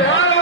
Yeah.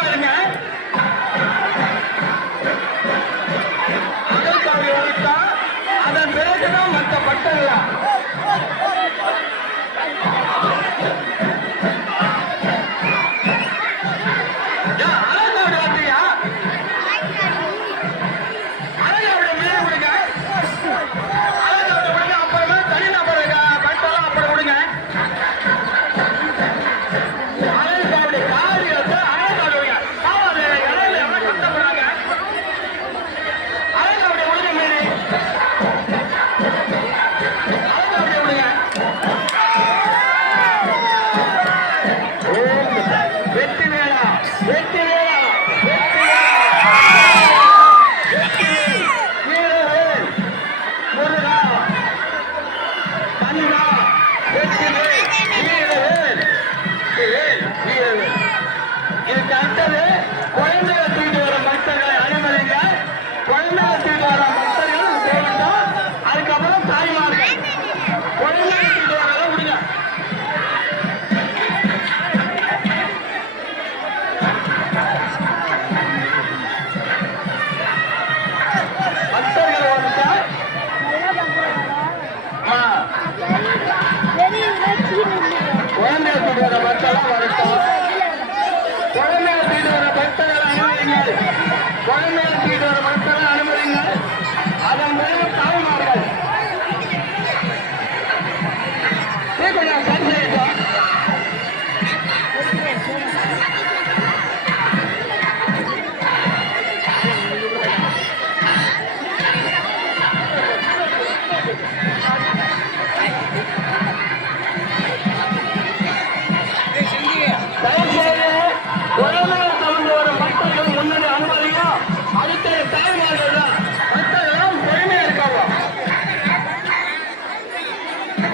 Finally, Peter, my friend.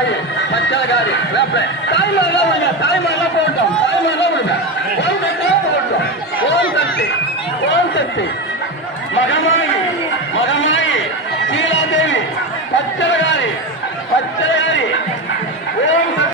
காய் பச்சை காய் வேப்ப தாய்மாரெல்லாம் தாய்மாரெல்லாம் போட்டோம்